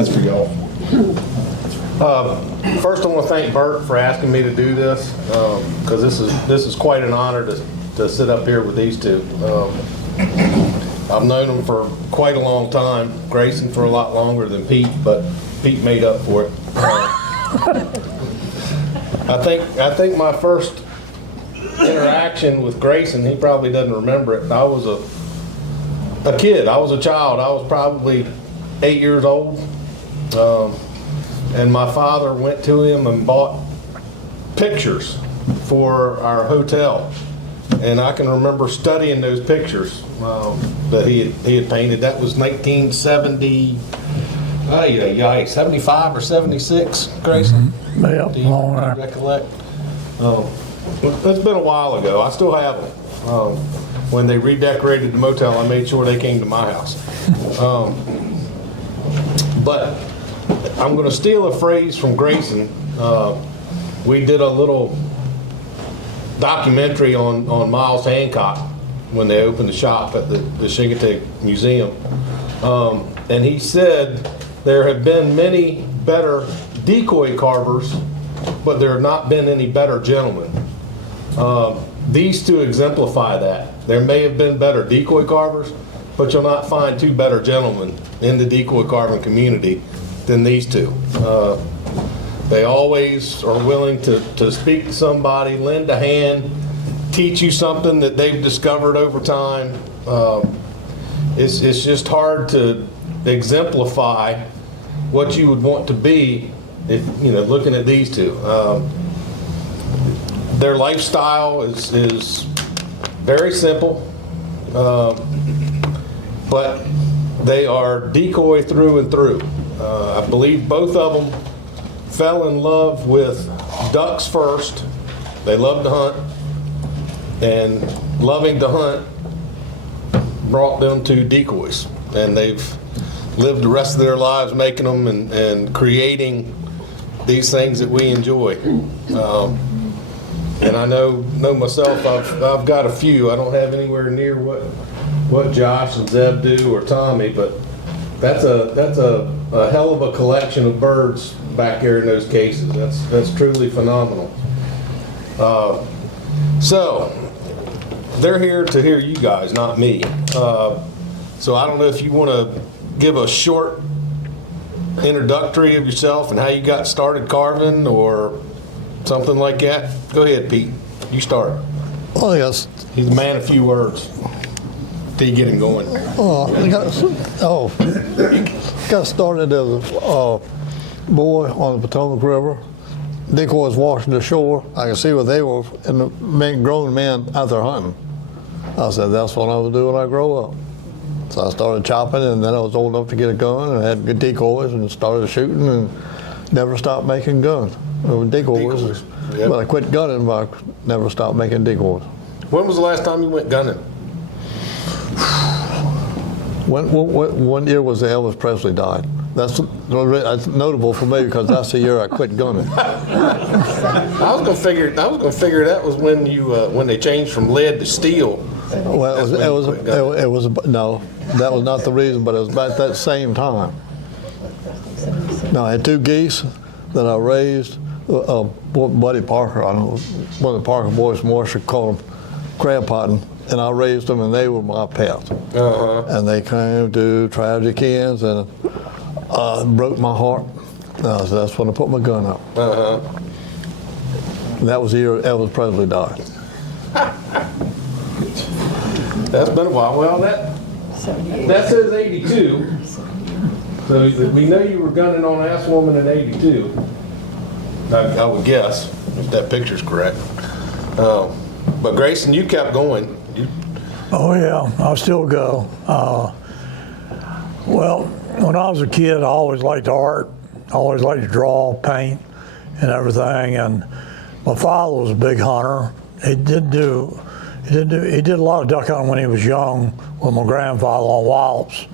That's for y'all. First, I want to thank Bert for asking me to do this, because this is quite an honor to sit up here with these two. I've known them for quite a long time. Grayson for a lot longer than Pete, but Pete made up for it. I think my first interaction with Grayson, he probably doesn't remember it. I was a kid. I was a child. I was probably 8 years old. And my father went to him and bought pictures for our hotel. And I can remember studying those pictures that he had painted. That was 1970, 75 or 76, Grayson? Mm-hmm. Yeah, Do you long time. recollect? It's been a while ago. I still have them. When they redecorated the motel, I made sure they came to my house. But I'm going to steal a phrase from Grayson. We did a little documentary on Miles Hancock when they opened the shop at the Chincoteague Museum. And he said there have been many better decoy carvers, but there have not been any better gentlemen. These two exemplify that. There may have been better decoy carvers, but you'll not find two better gentlemen in the decoy carving community than these two. They always are willing to speak to somebody, lend a hand, teach you something that they've discovered over time. It's just hard to exemplify what you would want to be if, looking at these two. Their lifestyle is very simple, but they are decoy through and through. I believe both of them fell in love with ducks first. They loved to hunt, and loving to hunt brought them to decoys, and they've lived the rest of their lives making them and creating these things that we enjoy. And I know myself, I've got a few. I don't have anywhere near what Josh and Zeb do or Tommy, but that's a hell of a collection of birds back there in those cases. That's truly phenomenal. So they're here to hear you guys, not me. So I don't know if you want to give a short introductory of yourself and how you got started carving or something like that. Go ahead, Pete. You start. Oh, yes. He's a man of few words. Till you get him going. Got started as a boy on the Potomac River. Decoys washing the shore. I could see where they were, and the grown men out there hunting. I said, that's what I will do when I grow up. So I started chopping, and then I was old enough to get a gun, and had good decoys, and started shooting, and never stopped making guns. Decoys. Yep. But I quit gunning, but I never stopped making decoys. When was the last time you went gunning? One year was the Elvis Presley died. That's notable for me because that's the year I quit gunning. I was gonna figure that was when you when they changed from lead to steel. Well, no, that was not the reason, but it was about that same time. Now I had two geese that I raised. Buddy Parker, I don't know, one of the Parker boys from Worcester called them crab potting, and I raised them, and they were my pets. And they came to tragic ends, and broke my heart. So that's when I put my gun up. And that was the year Elvis Presley died. That's been a while. Well, that says 82. So we know you were gunning on Ass Woman in 82. I would guess, if that picture's correct. But Grayson, you kept going. Oh yeah, I still go. Well, when I was a kid, I always liked art. I always liked to draw, paint, and everything. And my father was a big hunter. He did a lot of duck hunting when he was young with my grandfather on wallops,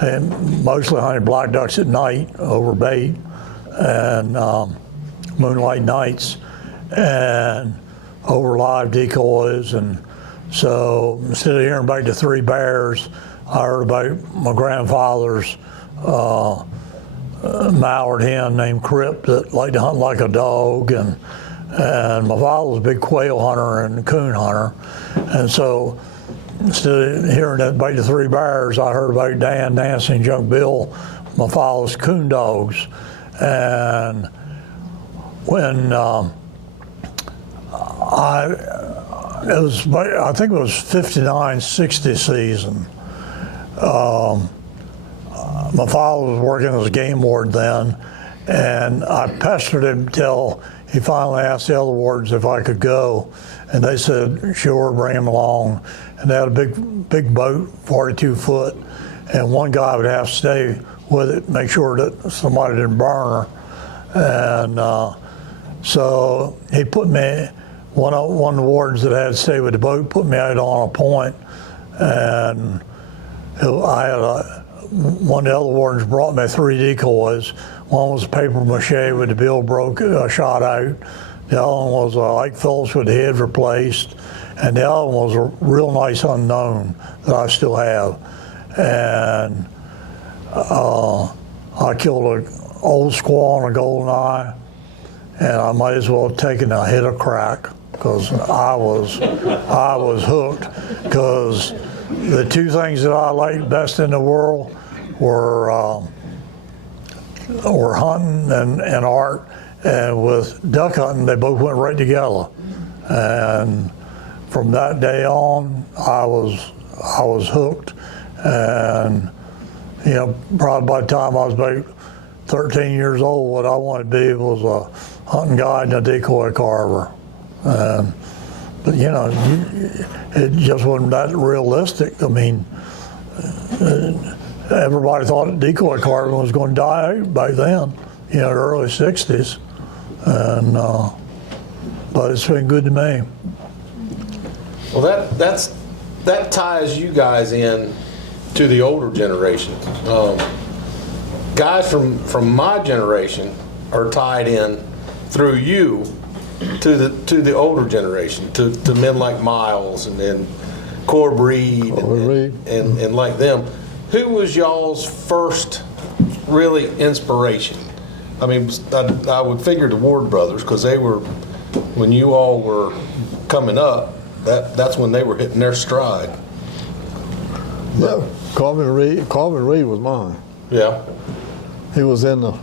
and mostly hunted black ducks at night over bait and moonlight nights and over live decoys. And so instead of hearing about the three bears, I heard about my grandfather's mallard hen named Crip that liked to hunt like a dog, and my father was a big quail hunter and coon hunter, and so instead of hearing about the three bears, I heard about Dan, Nancy, and Junk Bill, my father's coon dogs, and when I think it was 59-60 season. My father was working as a game warden then, and I pestered him till he finally asked the other wardens if I could go, and they said, sure, bring him along. And they had a big boat, 42 foot, and one guy would have to stay with it, make sure that somebody didn't burn her. And so he put me, one of the wardens that had to stay with the boat put me out on a point, and I had one of the other wardens brought me 3 decoys. One was paper mache with the bill shot out. The other one was Ike Phillips with the head replaced, and the other one was a real nice unknown that I still have. And I killed an old squaw and a golden eye, and I might as well have taken a hit of crack because I was hooked. Because the 2 things that I liked best in the world were hunting and art. And with duck hunting, they both went right together. And from that day on, I was hooked. And you know, probably by the time I was about 13 years old, what I wanted to be was a hunting guide and a decoy carver. But you know, it just wasn't that realistic. I mean, everybody thought that decoy carving was going to die out by then, you know, the early 60s. And but it's been good to me. Well, that ties you guys in to the older generation. Guys from my generation are tied in through you to the older generation, to men like Miles and then Corb Reed and like them. Who was y'all's first really inspiration? I mean, I would figure the Ward brothers, because they were, when you all were coming up, that's when they were hitting their stride. Yeah, Corbin Reed was mine. Yeah. He was in the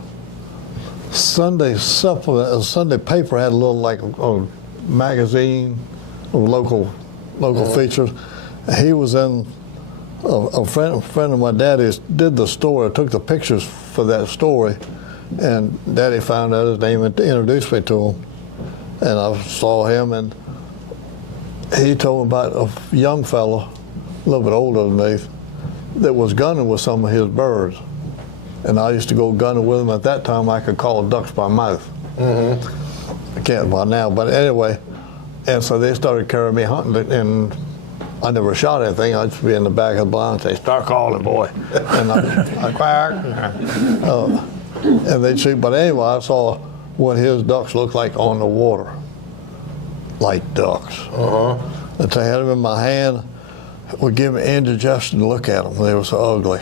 Sunday supplement. A Sunday paper had a little like a magazine of local features. He was in. A friend of my daddy's did the story, took the pictures for that story, and Daddy found out his name and introduced me to him. And I saw him, and he told me about a young fellow, a little bit older than me, that was gunning with some of his birds. And I used to go gunning with him. At that time, I could call ducks by mouth. Mm-hmm. I can't by now, but anyway. And so they started carrying me hunting, and I never shot anything. I'd just be in the back of the blind and say, "Start calling, boy." And I quack. And they'd shoot. But anyway, I saw what his ducks looked like on the water, like ducks. Uh-huh. And I had them in my hand. It would give me indigestion to look at them. They were so ugly.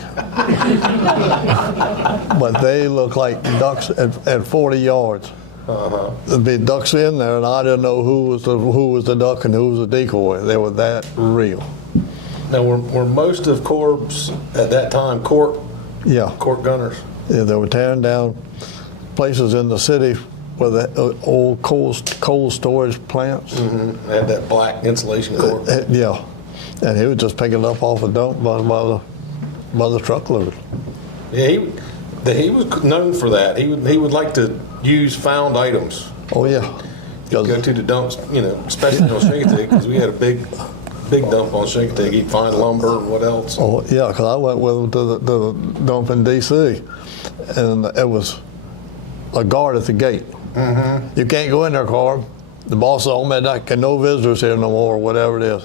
But they looked like ducks at 40 yards. Uh-huh. There'd be ducks in there, and I didn't know who was the duck and who was the decoy. They were that real. Now, were most of Corb's at that time court gunners? Yeah, they were tearing down places in the city where the old coal storage plants. Mm-hmm. They had that black insulation cord. Yeah, and he was just picking it up off a dump by the truckload. Yeah, he was known for that. He would like to use found items. Oh yeah. Go to the dumps, you know, especially on Chincoteague, because we had a big dump on Chincoteague. He'd find lumber and what else. Oh yeah, because I went with him to the dump in D.C. and it was a guard at the gate. Mm-hmm. You can't go in there, Carb. The boss said, "Oh man, no visitors here no more," or whatever it is.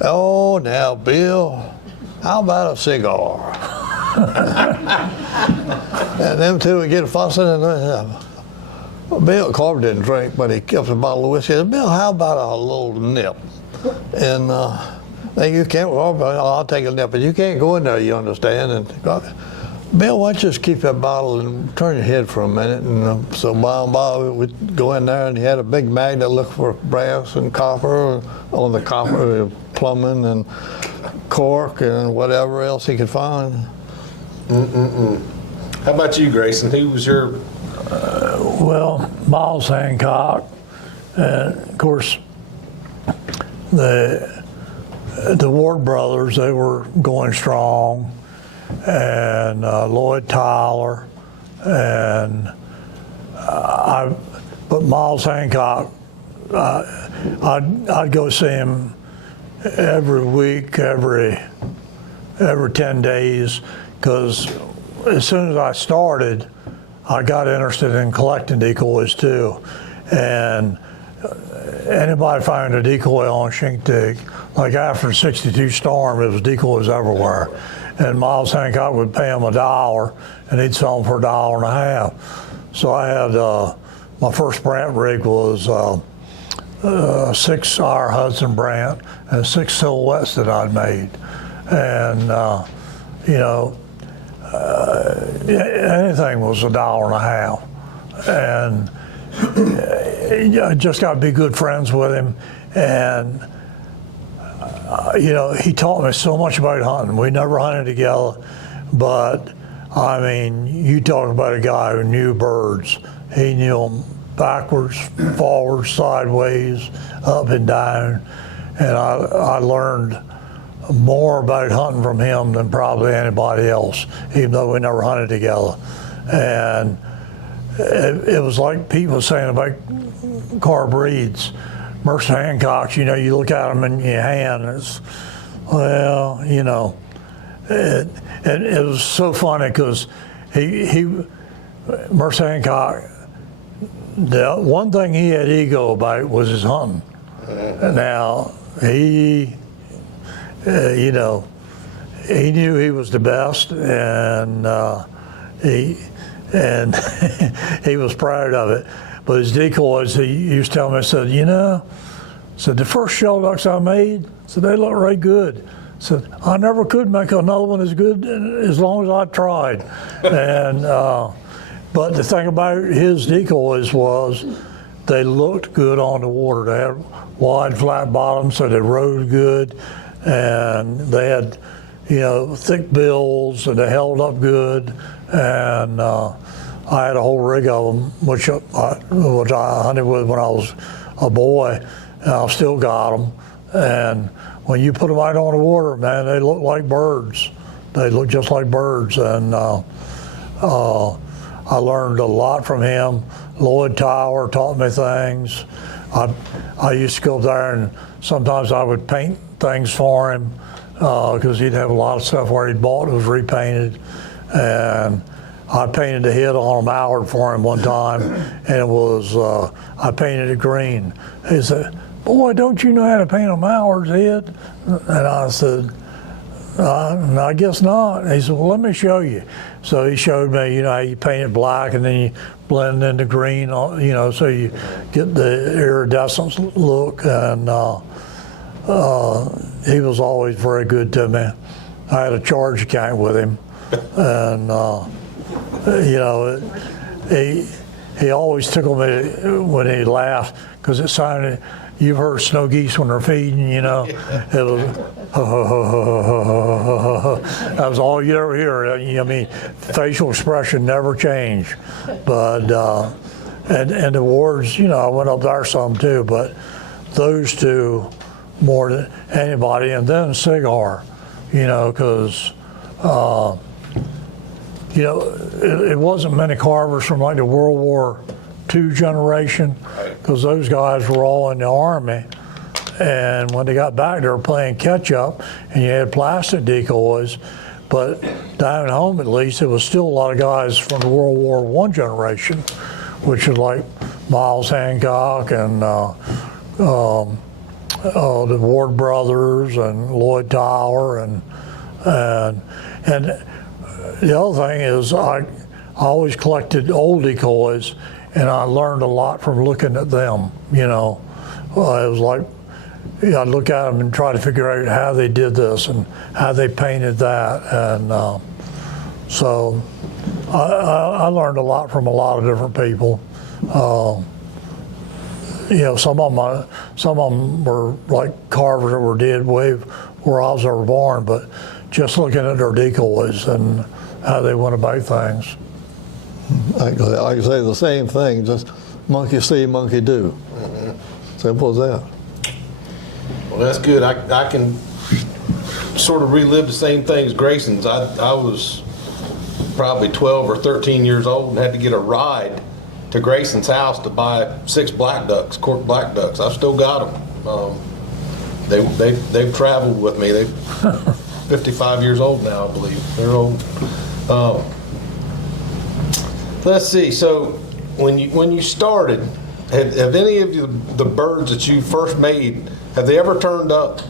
"Oh, now, Bill, how about a cigar?" And them two would get fussing, and Bill Carver didn't drink, but he kept a bottle of whiskey. He said, "Bill, how about a little nip?" And you can't. Well, I'll take a nip, but you can't go in there. You understand? And Bill, why don't you just keep that bottle and turn your head for a minute? And so by and by, we'd go in there, and he had a big magnet look for brass and copper on the copper, plumbing and cork and whatever else he could find. How about you, Grayson? Who was your... Well, Miles Hancock, and of course, the Ward brothers, they were going strong, and Lloyd Tyler, and but Miles Hancock, I'd go see him every week, every 10 days, because as soon as I started, I got interested in collecting decoys too. And anybody finding a decoy on Shindig, like after the '62 storm, it was decoys everywhere. And Miles Hancock would pay him $1, and he'd sell them for $1.50. So I had, my first Brant rig was a 6-hour Hudson Brant and 6 silhouettes that I'd made. And, you know, anything was $1.50. And I just got to be good friends with him. And, you know, he taught me so much about hunting. We never hunted together, but I mean, you talk about a guy who knew birds. He knew them backwards, forwards, sideways, up and down. And I learned more about hunting from him than probably anybody else, even though we never hunted together. And it was like Pete was saying about car breeds. Mercer Hancocks, you know, you look at them in your hand, and it's, well, you know, it was so funny because Mercer Hancock, the one thing he had ego about was his hunting. Now, he, you know, he knew he was the best, and he was proud of it. But his decoys, he used to tell me, I said, you know, the first shell ducks I made, they look right good. Said, I never could make another one as good as long as I tried. And but the thing about his decoys was they looked good on the water. They had wide, flat bottoms, so they rode good, and they had, you know, thick bills, and they held up good. And I had a whole rig of them, which I hunted with when I was a boy, and I've still got them. And when you put them out on the water, man, they look like birds. They look just like birds. And I learned a lot from him. Lloyd Tyler taught me things. I used to go there, and sometimes I would paint things for him because he'd have a lot of stuff where he'd bought that was repainted. And I painted a head on a mallard for him one time, and it was, I painted it green. He said, boy, don't you know how to paint a mallard's head? And I said, I guess not. And he said, well, let me show you. So he showed me, you know, how you paint it black and then you blend into green, you know, so you get the iridescent look. And he was always very good to me. I had a charge account with him. And, you know, he always tickled me when he laughed, because it sounded, you've heard snow geese when they're feeding, you know. It was, that was all you ever hear. I mean, facial expression never changed. But, and the Wards, you know, I went up there some too, but those two more than anybody. And then Cigar, you know, because, you know, it wasn't many carvers from like the World War II generation, because those guys were all in the Army. And when they got back, they were playing catch up, and you had plastic decoys. But down home, at least, it was still a lot of guys from the World War I generation, which is like Miles Hancock and the Ward brothers and Lloyd Tyler and the other thing is I always collected old decoys, and I learned a lot from looking at them, you know. It was like, I'd look at them and try to figure out how they did this and how they painted that. And So I learned a lot from a lot of different people. Some of them were like carvers that were dead way where I was ever born, but just looking at their decoys and how they went about things. I can say the same thing, just monkey see, monkey do. Simple as that. Well, that's good. I can sort of relive the same thing as Grayson's. I was probably 12 or 13 years old and had to get a ride to Grayson's house to buy 6 black ducks, cork black ducks. I've still got them. They've traveled with me. They're 55 years old now, I believe. They're old. Let's see. So when you started, have any of the birds that you first made, have they ever turned up?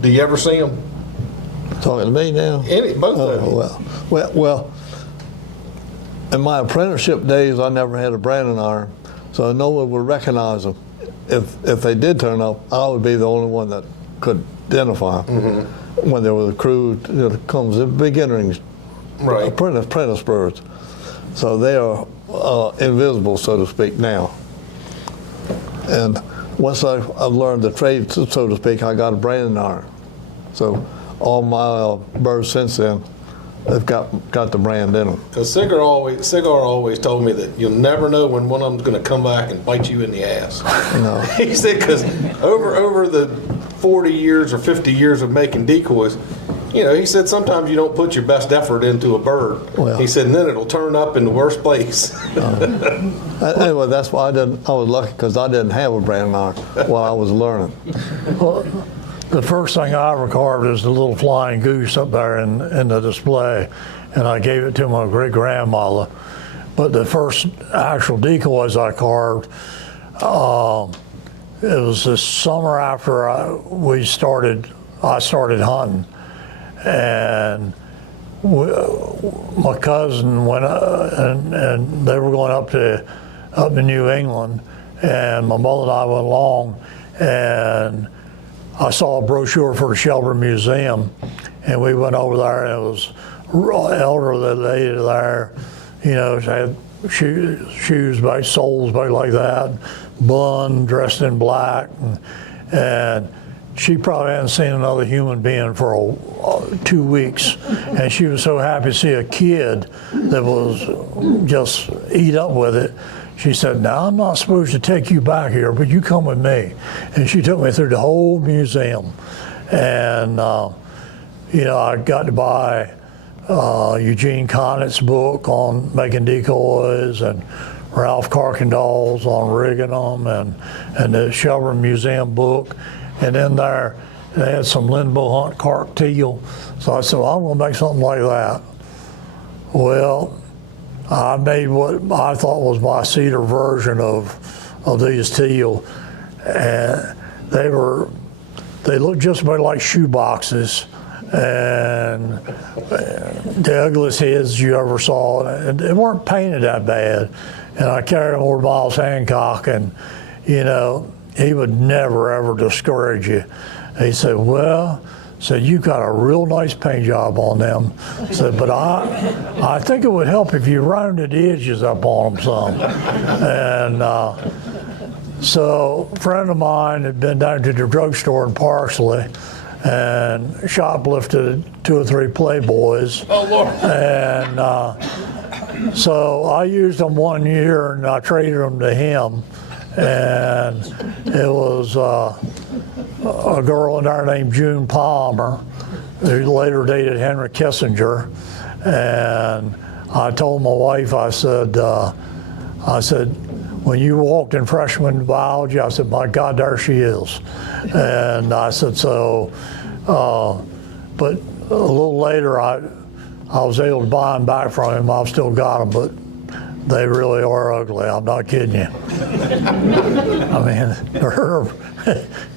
Do you ever see them? Talking to me now? Both of them. Well, in my apprenticeship days, I never had a branding iron, so no one would recognize them. If they did turn up, I would be the only one that could identify them. When there was a crew that comes, the beginnings, right. apprentice birds. So they are invisible, so to speak, now. And once I've learned the trade, so to speak, I got a branding iron. So all my birds since then, they've got the brand in them. Because Cigar always told me that you'll never know when one of them's going to come back and bite you in the ass. No. He said because over the 40 years or 50 years of making decoys, he said sometimes you don't put your best effort into a bird. Well, he said and then it'll turn up in the worst place. Anyway, that's why I was lucky because I didn't have a branding iron while I was learning. Well, the first thing I ever carved is the little flying goose up there in the display, and I gave it to my great-grandmother. But the first actual decoys I carved, it was this summer after I started hunting, and my cousin went and they were going up to New England, and my mother and I went along, and I saw a brochure for the Shelburne Museum, and we went over there, and it was an elderly lady there, she had shoes by soles by like that, bun, dressed in black, and she probably hadn't seen another human being for 2 weeks, and she was so happy to see a kid that was just eat up with it. She said, now I'm not supposed to take you back here, but you come with me. And she took me through the whole museum. And, I got to buy Eugene Connett's book on making decoys and Ralph Carkendall's on rigging them and the Shelburne Museum book. And then there, they had some Linbo Hunt carp teal. So I said, well, I'm going to make something like that. Well, I made what I thought was my cedar version of these teal, and they looked just about like shoe boxes, and the ugliest heads you ever saw, and they weren't painted that bad. And I carried them over to Miles Hancock, and he would never ever discourage you. He said, well, you got a real nice paint job on them. Said, but I think it would help if you rounded the edges up on them some. And so a friend of mine had been down to the drugstore in Parsley and shoplifted 2 or 3 Playboys. Oh, Lord. And so I used them 1 year and I traded them to him. And it was a girl in there named June Palmer, who later dated Henry Kissinger. And I told my wife, I said, when you walked in freshman biology, I said, my God, there she is. And I said, but a little later, I was able to buy them back from him. I've still got them, but they really are ugly. I'm not kidding you. I mean,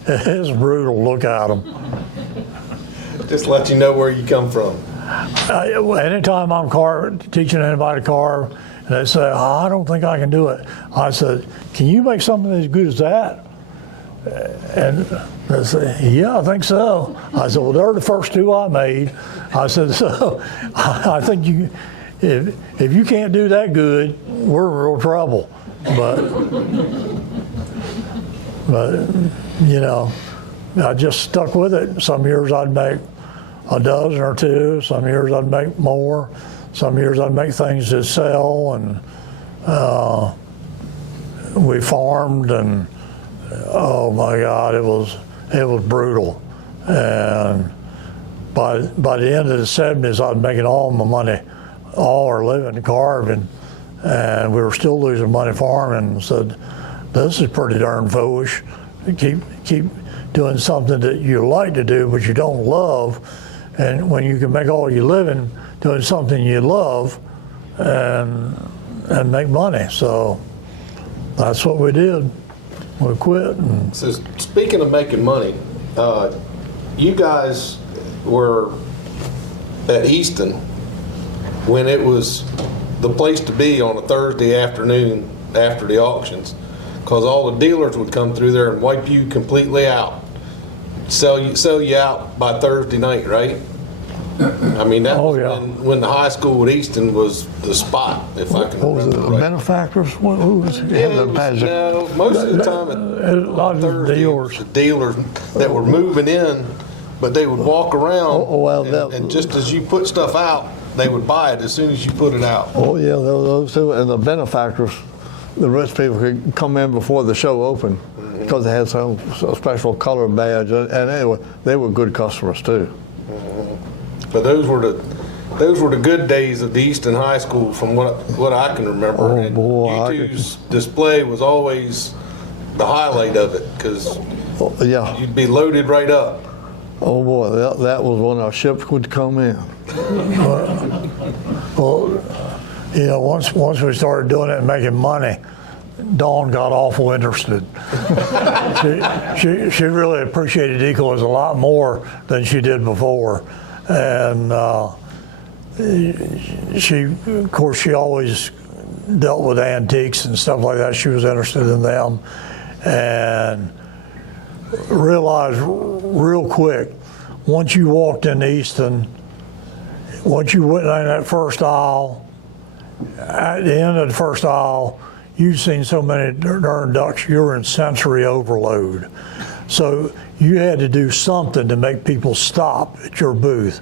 it's brutal. Look at them. Just let you know where you come from. Anytime I'm teaching anybody to carve, and they say, I don't think I can do it. I said, can you make something as good as that? And they said, yeah, I think so. I said, well, they're the first two I made. I said, so I think if you can't do that good, we're in real trouble. But you know, I just stuck with it. Some years I'd make a dozen or two. Some years I'd make more. Some years I'd make things to sell, and we farmed, and oh my God, it was brutal. And by the end of the 70s, I was making all my money, all our living carving, and we were still losing money farming. And said, this is pretty darn foolish. Keep doing something that you like to do but you don't love, and when you can make all your living doing something you love and make money. So that's what we did. We quit. And So speaking of making money, you guys were at Easton when it was the place to be on a Thursday afternoon after the auctions, because all the dealers would come through there and wipe you completely out, sell you out by Thursday night, right? I mean, that was when the high school at Easton was the spot, if I can What was it, remember the right. benefactors? Who was it? No, most of the time a lot of Thursday, dealers. the dealers that were moving in, but they would walk around, and just as you put stuff out, they would buy it as soon as you put it out. Oh yeah, those two, and the benefactors, the rich people could come in before the show opened because they had some special color badge, and anyway, they were good customers too. But those were the good days of the Easton High School, from what I can remember. Oh, And boy, U2's display was always the highlight of it, because Yeah. you'd be loaded right up. Oh boy, that was when our ships would come in. Well, you know, once we started doing it and making money, Dawn got awful interested. she really appreciated decoys a lot more than she did before, and of course, she always dealt with antiques and stuff like that. She was interested in them, and realized real quick, once you walked in Easton, once you went down that first aisle, at the end of the first aisle, you'd seen so many darn ducks, you were in sensory overload. So you had to do something to make people stop at your booth.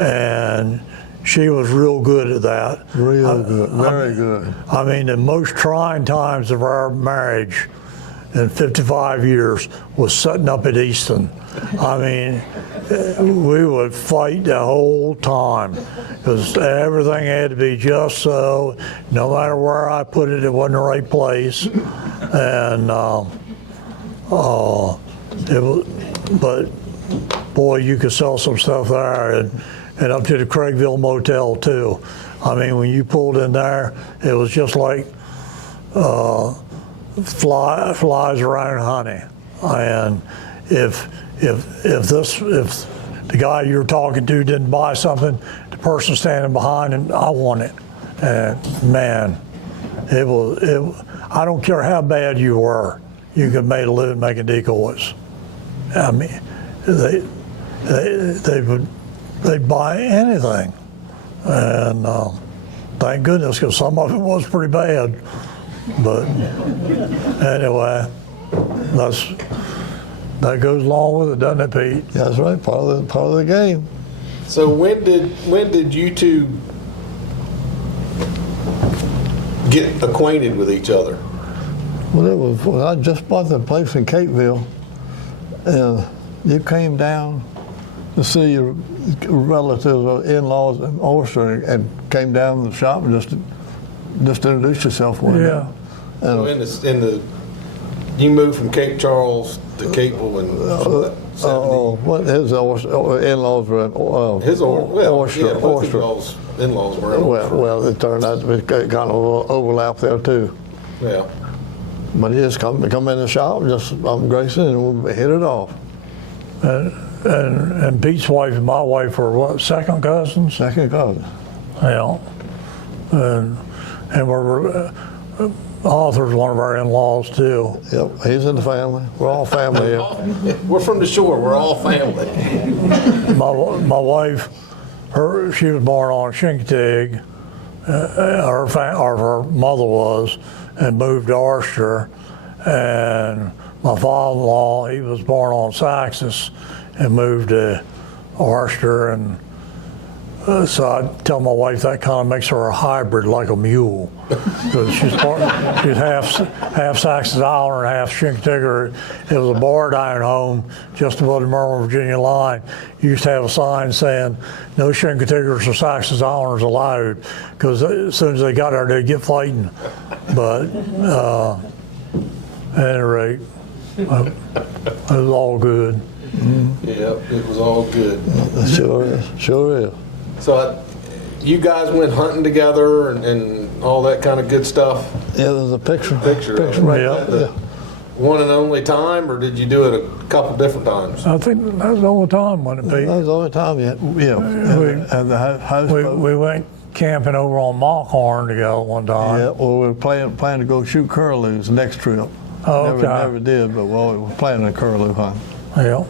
And she was real good at that. Real good, very good. I mean, the most trying times of our marriage in 55 years was setting up at Easton. I mean, we would fight the whole time because everything had to be just so. No matter where I put it, it wasn't the right place. And it was, but boy, you could sell some stuff there, and up to the Craigville Motel too. I mean, when you pulled in there, it was just like flies around honey. And if the guy you're talking to didn't buy something, the person standing behind him, I want it. And man, I don't care how bad you were, you could make a living making decoys. I mean, they'd buy anything. And thank goodness, because some of it was pretty bad. But anyway, that goes along with it, doesn't it, Pete? Yeah, that's right, part of the game. So when did you two get acquainted with each other? Well, it was when I just bought the place in Capeville, and you came down to see your relatives or in-laws in Ulster, and came down to the shop and just introduced yourself one day. So you moved from Cape Charles to Capeville in what his in-laws were in his Ulster. both of y'all's in-laws were in Ulster. Well, it turned out to be kind of overlap there too. Yeah. But he just come in the shop, I'm Grayson, and we hit it off. And Pete's wife and my wife were what, second cousins? Second cousin. Yeah. And Arthur's one of our in-laws too. Yep, he's in the family. We're all family here. We're from the shore. We're all family. My wife, she was born on Chincoteague. Her mother was, and moved to Archer. And my father-in-law, he was born on Saxus and moved to Archer. And so I tell my wife that kind of makes her a hybrid, like a mule, because she's half Saxon Islander and half Chincoteague. It was a bar dining home just above the Maryland, Virginia line. You used to have a sign saying no Chincoteaguers or Saxon Islanders allowed, because as soon as they got there, they'd get fighting. But at any rate, it was all good. Yep, it was all good. Sure is. So you guys went hunting together and all that kind of good stuff. Yeah, there's a picture. Right. Yeah. The one and only time, or did you do it a couple different times? I think that was the only time, wasn't it, Pete? That was the only time yet. Yeah. And the houseboat. We went camping over on Mockhorn together one time. Yeah, well, we were planning to go shoot curlews the next trip. Oh, okay. Never did, but we were planning a curlew hunt. Yeah.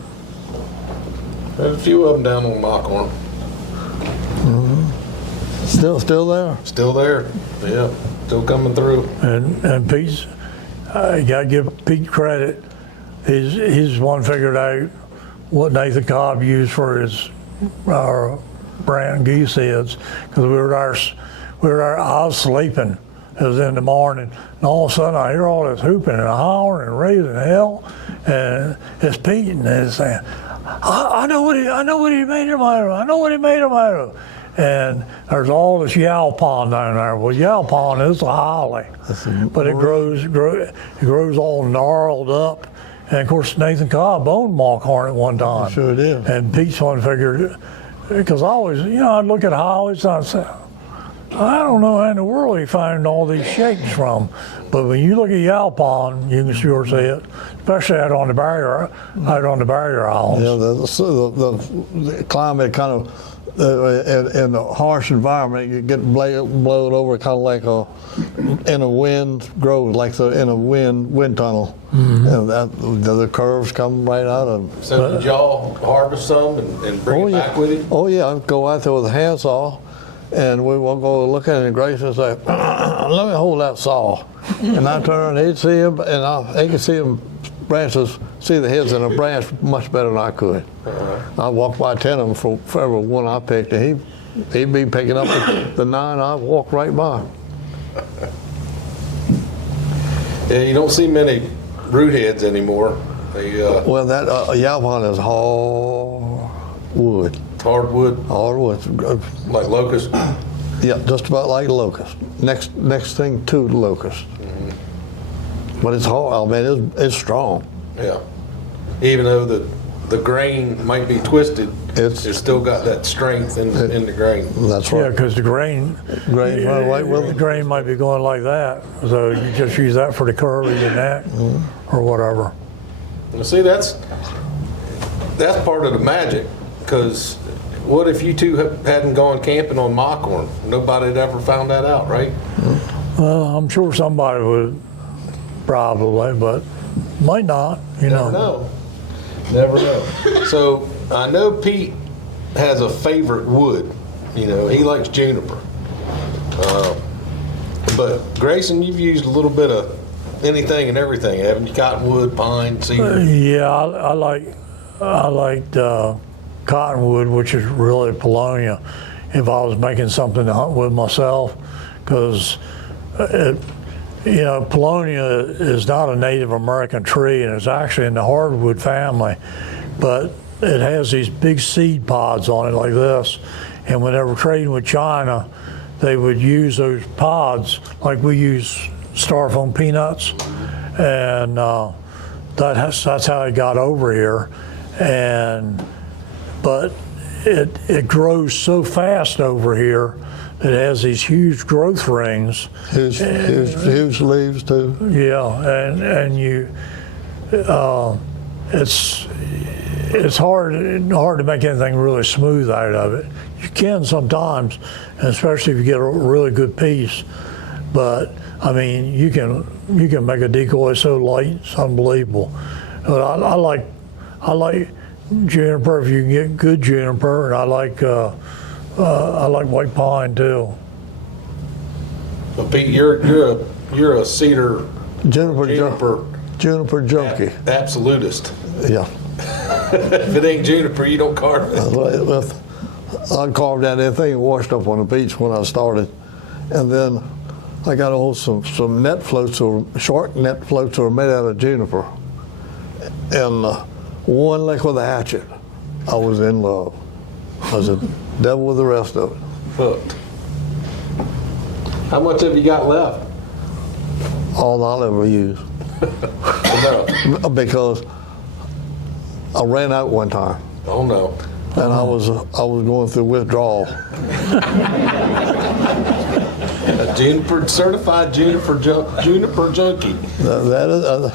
There's a few of them down on Mockhorn. Still there. Still there. Yeah. Still coming through. And Pete's, you got to give Pete credit. He's one figured out what Nathan Cobb used for our brand goose heads, because we were there. I was sleeping. It was in the morning, and all of a sudden I hear all this hooping and hollering and raising hell, and it's Pete, and it's saying, I know what he made them out of. I know what he made them out of. And there's all this yowpon down there. Well, yowpon is a holly, but it grows all gnarled up. And of course, Nathan Cobb owned Mockhorn at one time. Sure did. And Pete's one figured, because I always, I'd look at hollies and I'd say, I don't know how in the world he found all these shapes from. But when you look at yowpon, you can sure see it, especially out on the barrier islands. Yeah, the climate kind of, in the harsh environment, you get blown over kind of like in a wind grove, like in a wind tunnel. And the curves come right out of them. So did y'all harvest some and bring it back with you? Oh yeah, I'd go out there with a handsaw, and we will go look at it and Grayson and say, let me hold that saw. And I turn and he'd see him, and he could see them branches, see the heads in a branch much better than I could. I walked by 10 of them for every one I picked, and he'd be picking up the 9, I'd walk right by. Yeah, you don't see many root heads anymore. Well, that yowpon is hardwood. Hardwood, like locust. Yeah, just about like locust. Next thing to locust. But it's hard. I mean, it's strong. Yeah. Even though the grain might be twisted, it's still got that strength in the grain. That's right. Yeah, because the grain run right with the it. grain might be going like that, so you just use that for the curve of your neck or whatever. Well, see, that's part of the magic, because what if you two hadn't gone camping on Mockhorn? Nobody had ever found that out, right? Well, I'm sure somebody would probably, but might not. Never know. Never know. So I know Pete has a favorite wood. He likes juniper. But Grayson, you've used a little bit of anything and everything, haven't you? Cottonwood, pine, cedar. Yeah, I liked cottonwood, which is really Polonia, if I was making something to hunt with myself, because Polonia is not a Native American tree, and it's actually in the hardwood family, but it has these big seed pods on it like this, and when they were trading with China, they would use those pods like we use styrofoam peanuts, and that's how it got over here. But it grows so fast over here. It has these huge growth rings. Huge leaves too. Yeah, and it's hard to make anything really smooth out of it. You can sometimes, and especially if you get a really good piece. But I mean, you can make a decoy so light, it's unbelievable. But I like juniper if you can get good juniper, and I like white pine too. But Pete, you're a cedar Juniper junkie. absolutist. Yeah. If it ain't juniper, you don't carve it. I carved out everything washed up on the beach when I started, and then I got hold of some net floats or shark net floats that were made out of juniper, and one lick with a hatchet, I was in love. I was a devil with the rest of it. Hooked. How much have you got left? All I'll ever use. No. Because I ran out one time, Oh no. and I was going through withdrawal. A certified juniper junkie. That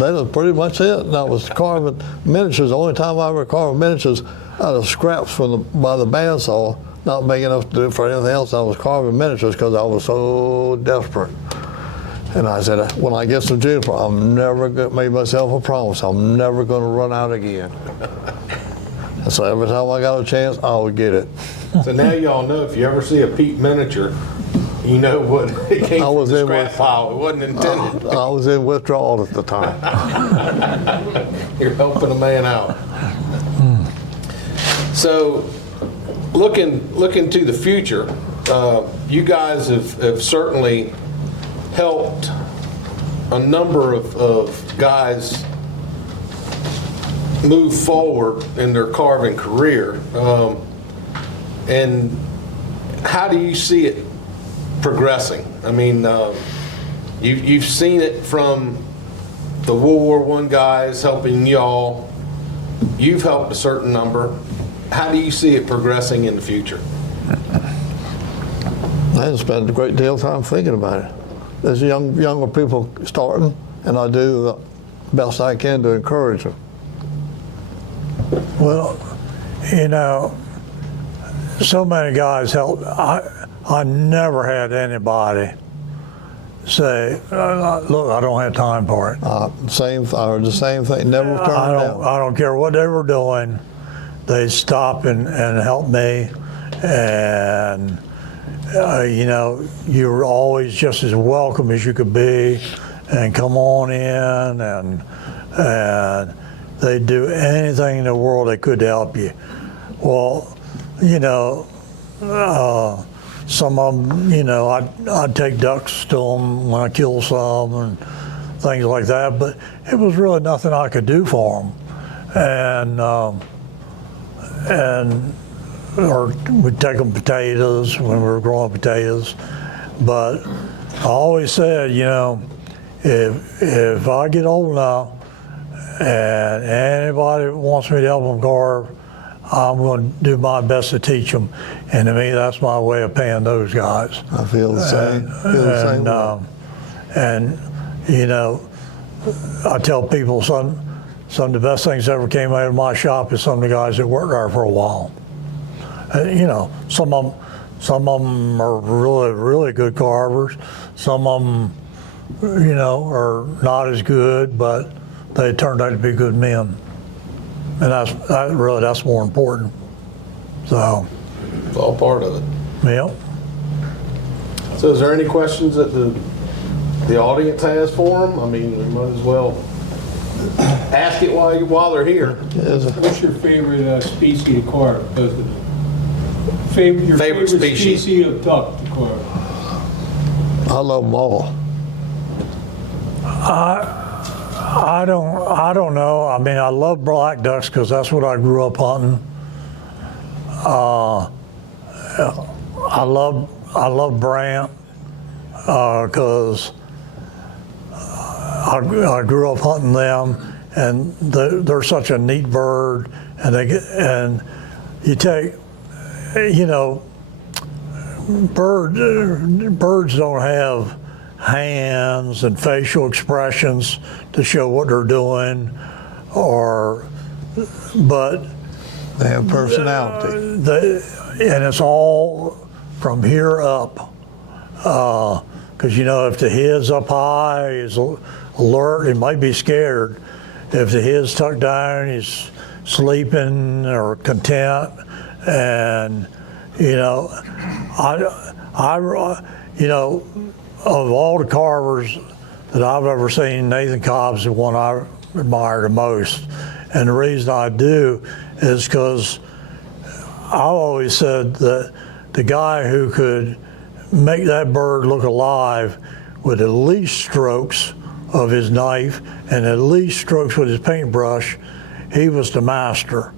is pretty much it. And I was carving miniatures. The only time I ever carved miniatures out of scraps by the bandsaw, not big enough to do it for anything else. I was carving miniatures because I was so desperate. And I said, when I get some juniper, made myself a promise, I'm never going to run out again. And so every time I got a chance, I would get it. So now y'all know if you ever see a Pete miniature, you know what it came from the scrap pile. It wasn't intended. I was in withdrawal at the time. You're helping a man out. So, looking to the future, you guys have certainly helped a number of guys move forward in their carving career. And how do you see it progressing? I mean, you've seen it from the World War I guys helping y'all. You've helped a certain number. How do you see it progressing in the future? I have spent a great deal of time thinking about it. There's younger people starting, and I do the best I can to encourage them. Well, you know, so many guys help. I never had anybody say, "Look, I don't have time for it." I heard the same thing. Never turned down. I don't care what they were doing. They stop and help me, and you know, you're always just as welcome as you could be, and come on in, and they do anything in the world they could to help you. Well, you know, some of them, you know, I'd take ducks to them when I kill some and things like that, but it was really nothing I could do for them. Or we'd take them potatoes when we were growing potatoes. But I always said, you know, if I get old enough and anybody wants me to help them carve, I'm going to do my best to teach them. And to me, that's my way of paying those guys. I feel the same. And you know, I tell people some of the best things that ever came out of my shop is some of the guys that worked there for a while. You know, some of them are really, really good carvers. Some of them, you know, are not as good, but they turned out to be good men. And that's more important. So It's all part of it. yeah. So is there any questions that the audience has for them? I mean, we might as well ask it while they're here. What's your favorite species to carve? Your favorite species of duck to carve? I love them all. I don't know. I mean, I love black ducks because that's what I grew up hunting. I love brant because I grew up hunting them, and they're such a neat bird, and you take, you know, birds don't have hands and facial expressions to show what they're doing, but They have personality. and it's all from here up. because you know if the head's up high, he's alert, he might be scared. If the head's tucked down, he's sleeping or content. And you know, you know, of all the carvers that I've ever seen, Nathan Cobb's the one I admire the most. And the reason I do is because I always said that the guy who could make that bird look alive with at least strokes of his knife and at least strokes with his paintbrush, he was the master.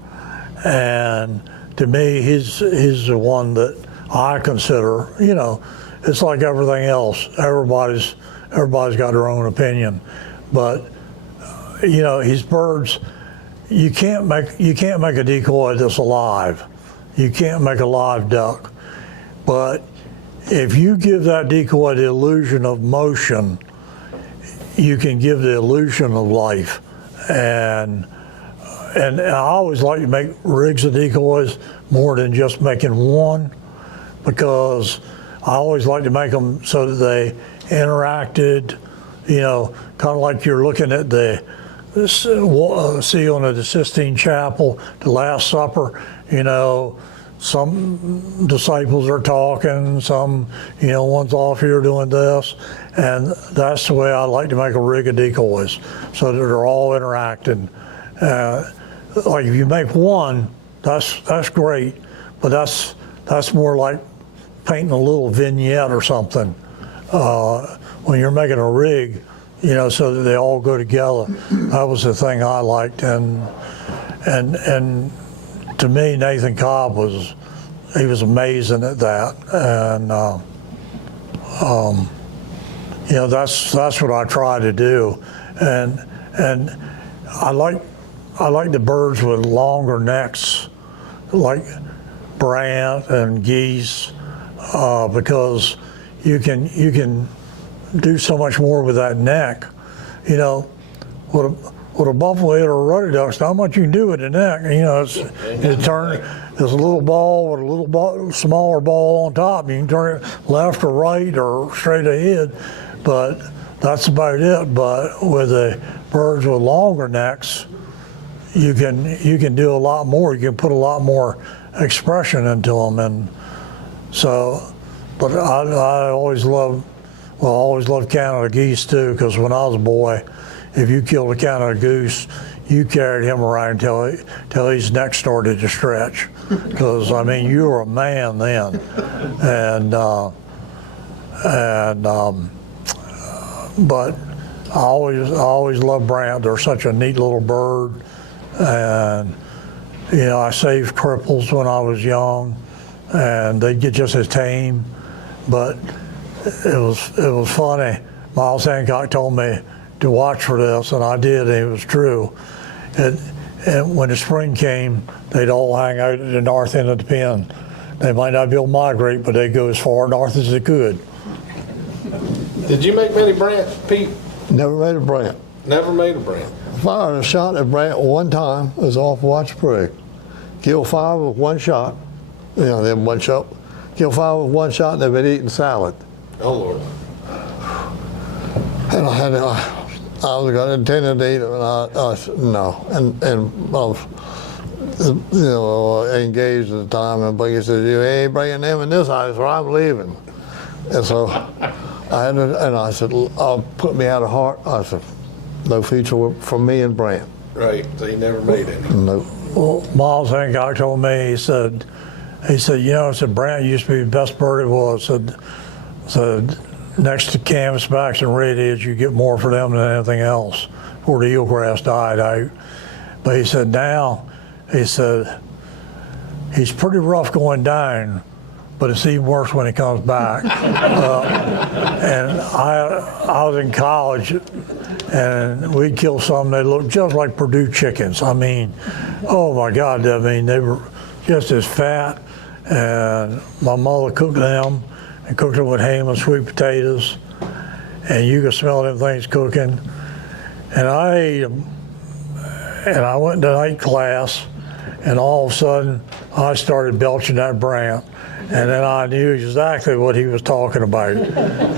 And to me, he's the one that I consider, you know, it's like everything else. Everybody's got their own opinion. But, you know, his birds, you can't make a decoy that's alive. You can't make a live duck. But if you give that decoy the illusion of motion, you can give the illusion of life. And I always like to make rigs of decoys more than just making one, because I always like to make them so that they interacted, you know, kind of like you're looking at the ceiling of the Sistine Chapel, the Last Supper. You know, some disciples are talking, some, you know, one's off here doing this, and that's the way I like to make a rig of decoys, so that they're all interacting. Like if you make one, that's great, but that's more like painting a little vignette or something. When you're making a rig, you know, so that they all go together. That was the thing I liked, and to me, Nathan Cobb was amazing at that, and you know, that's what I try to do, and I like the birds with longer necks, like brant and geese, because you can do so much more with that neck. You know, with a buffalo head or a ruddy duck, not much you can do with the neck. You know, it's turn. There's a little ball with a little smaller ball on top. You can turn it left or right or straight ahead, but that's about it. But with the birds with longer necks, you can do a lot more. You can put a lot more expression into them, and so. But I always loved Canada geese too, because when I was a boy, if you killed a Canada goose, you carried him around till his neck started to stretch, because I mean you were a man then, but I always loved brant. They're such a neat little bird, and you know, I saved cripples when I was young, and they'd get just as tame. But it was funny. Miles Hancock told me to watch for this, and I did, and it was true. And when the spring came, they'd all hang out at the north end of the pen. They might not be able to migrate, but they'd go as far north as they could. Did you make many brant, Pete? Never made a brant. Never made a brant. Fired a shot at brant one time. It was off Watch Prairie. Killed 5 with one shot. You know, they had one shot. Killed 5 with one shot, and they've been eating salad. Oh, Lord. And I was going to intend to eat them, and I said no. And I was, you know, engaged at the time, and Buggy said, "You ain't bringing them in this house, or I'm leaving." And so I said, "I'll put me out of heart." I said, "No future for me and Brant." Right. So you never made any. No. Well, Miles Hancock told me, he said, you know, I said, Brant used to be the best bird it was. Said next to canvasbacks and redheads, you get more for them than anything else before the eelgrass died out. But he said now, he said, he's pretty rough going down, but it's even worse when he comes back. And I was in college, and we'd kill some, they looked just like Purdue chickens. I mean, oh my God, I mean, they were just as fat, and my mother cooked them, and cooked them with ham and sweet potatoes, and you could smell them things cooking. And I ate them, and I went to night class, and all of a sudden, I started belching that brand. and then I knew exactly what he was talking about.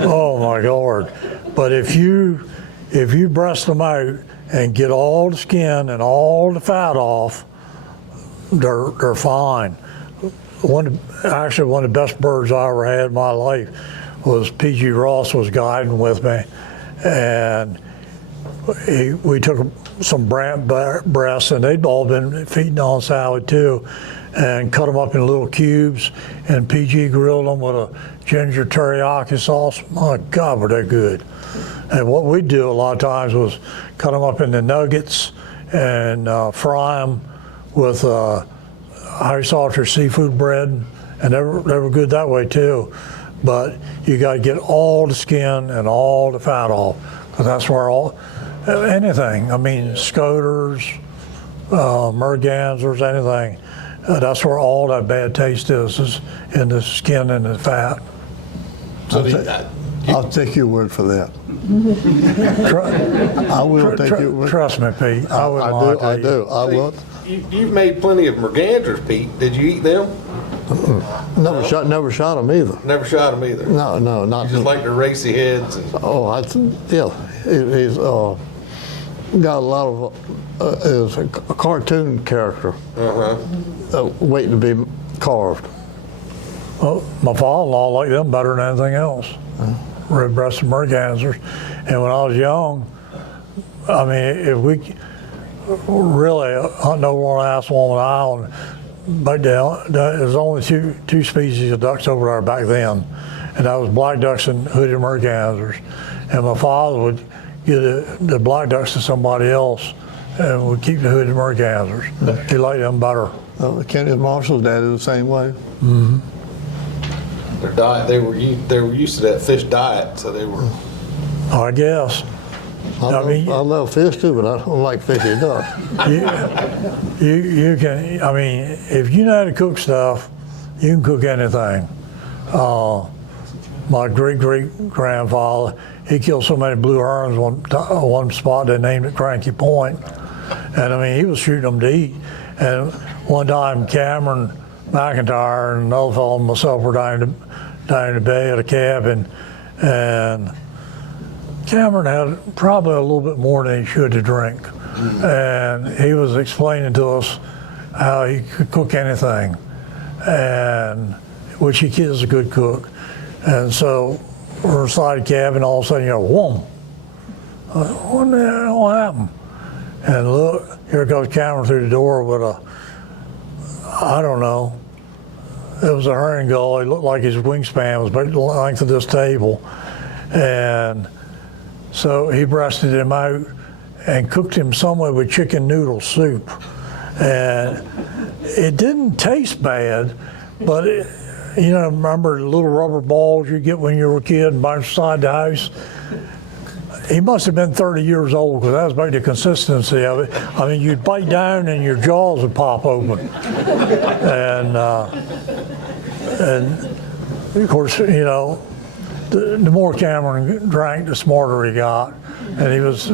Oh my Lord! But if you breast them out and get all the skin and all the fat off, they're fine. One of the best birds I ever had in my life was P.G. Ross was guiding with me, and we took some brant breasts, and they'd all been feeding on salad too, and cut them up in little cubes, and PG grilled them with a ginger teriyaki sauce. My God, were they good. And what we'd do a lot of times was cut them up into nuggets and fry them with high salt or seafood bread, and they were good that way too. But you got to get all the skin and all the fat off, because that's where anything, I mean, scoters, mergansers, anything, that's where all that bad taste is in the skin and the fat. So I'll take your word for that. I will take your word. Trust me, Pete. I do. I will. You've made plenty of mergansers, Pete. Did you eat them? Never shot them either. Never shot them either. No, not Just like the racy heads. He's got a lot of is a cartoon character waiting to be carved. Well, my father-in-law liked them better than anything else. Red-breasted mergansers. And when I was young, I mean, if we really hunting over on Assawamut Island, back down, there's only two species of ducks over there back then, and that was black ducks and hooded mergansers. And my father would give the black ducks to somebody else and would keep the hooded mergansers. He liked them better. Kenneth Marshall's dad is the same way. Mm-hmm. Their diet, they were used to that fish diet, so they were. I guess. I love fish too, but I don't like fishy duck. You can, I mean, if you know how to cook stuff, you can cook anything. My great-great-grandfather, he killed so many blue herons one spot, they named it Cranky Point. And I mean, he was shooting them to eat. And one time, Cameron McIntyre and another fellow and myself were down in the bay at a cabin, and Cameron had probably a little bit more than he should to drink. And he was explaining to us how he could cook anything, and which he is a good cook. And so we're inside the cabin, all of a sudden you go, whoom. What the hell happened? And look, here goes Cameron through the door with I don't know. It was a herring gull. He looked like his wingspan was about the length of this table. And so he breasted him out and cooked him somewhere with chicken noodle soup. And it didn't taste bad, but remember the little rubber balls you get when you were a kid and outside the house? He must have been 30 years old, because that was about the consistency of it. I mean, you'd bite down and your jaws would pop open. And of course, the more Cameron drank, the smarter he got. And he was